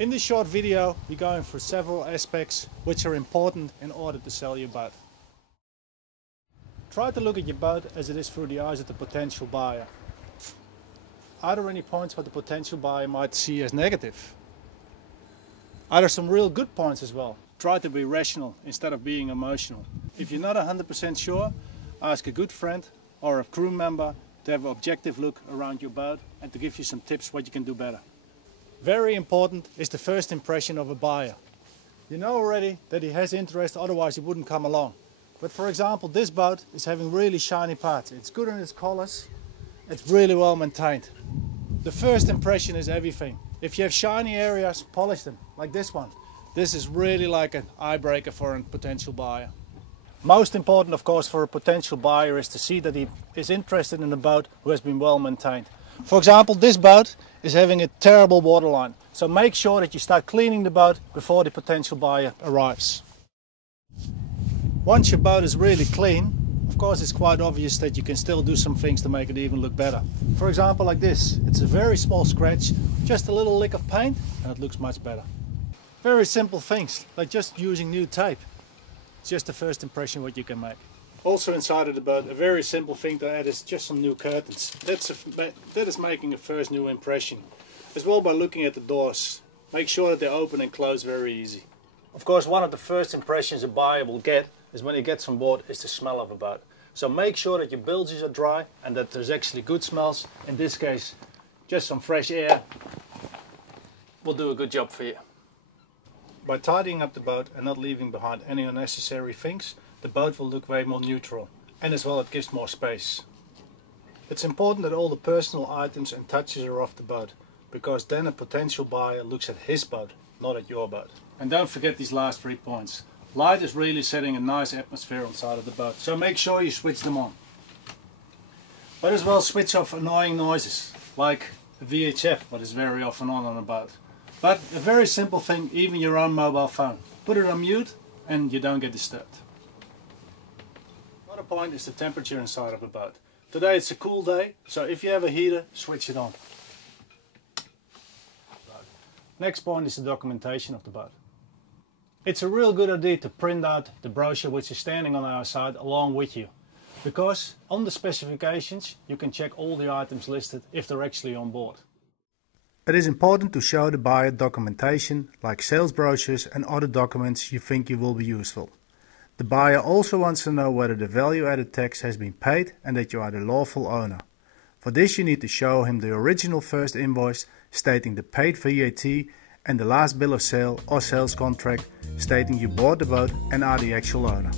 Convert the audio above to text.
In this short video, we're going through several aspects which are important in order to sell your boat. Try to look at your boat as it is through the eyes of the potential buyer. Are there any points what the potential buyer might see as negative? Are there some real good points as well? Try to be rational instead of being emotional. If you're not 100% sure, ask a good friend or a crew member to have an objective look around your boat and to give you some tips what you can do better. Very important is the first impression of a buyer. You know already that he has interest, otherwise he wouldn't come along. But for example, this boat is having really shiny parts. It's good in its colors, it's really well maintained. The first impression is everything. If you have shiny areas, polish them, like this one. This is really like an eye breaker for a potential buyer. Most important, of course, for a potential buyer is to see that he is interested in a boat who has been well maintained. For example, this boat is having a terrible waterline, so make sure that you start cleaning the boat before the potential buyer arrives. Once your boat is really clean, of course it's quite obvious that you can still do some things to make it even look better. For example, like this. It's a very small scratch, just a little lick of paint, and it looks much better. Very simple things, like just using new tape. It's just the first impression what you can make. Also inside of the boat, a very simple thing to add is just some new curtains. That is making a first new impression. As well by looking at the doors. Make sure that they open and close very easy. Of course, one of the first impressions a buyer will get is when he gets on board is the smell of a boat. So make sure that your bilges are dry and that there's actually good smells. In this case, just some fresh air will do a good job for you. By tidying up the boat and not leaving behind any unnecessary things, the boat will look way more neutral, and as well it gives more space. It's important that all the personal items and touches are off the boat, because then a potential buyer looks at his boat, not at your boat. And don't forget these last 3 points. Light is really setting a nice atmosphere inside of the boat, so make sure you switch them on. But as well switch off annoying noises, like the VHF, what is very often on a boat. But a very simple thing, even your own mobile phone. Put it on mute and you don't get disturbed. Another point is the temperature inside of a boat. Today it's a cool day, so if you have a heater, switch it on. Next point is the documentation of the boat. It's a real good idea to print out the brochure which is standing on our side along with you. Because on the specifications you can check all the items listed if they're actually on board. It is important to show the buyer documentation like sales brochures and other documents you think will be useful. The buyer also wants to know whether the value-added tax has been paid and that you are the lawful owner. For this you need to show him the original first invoice stating the paid VAT and the last bill of sale or sales contract stating you bought the boat and are the actual owner.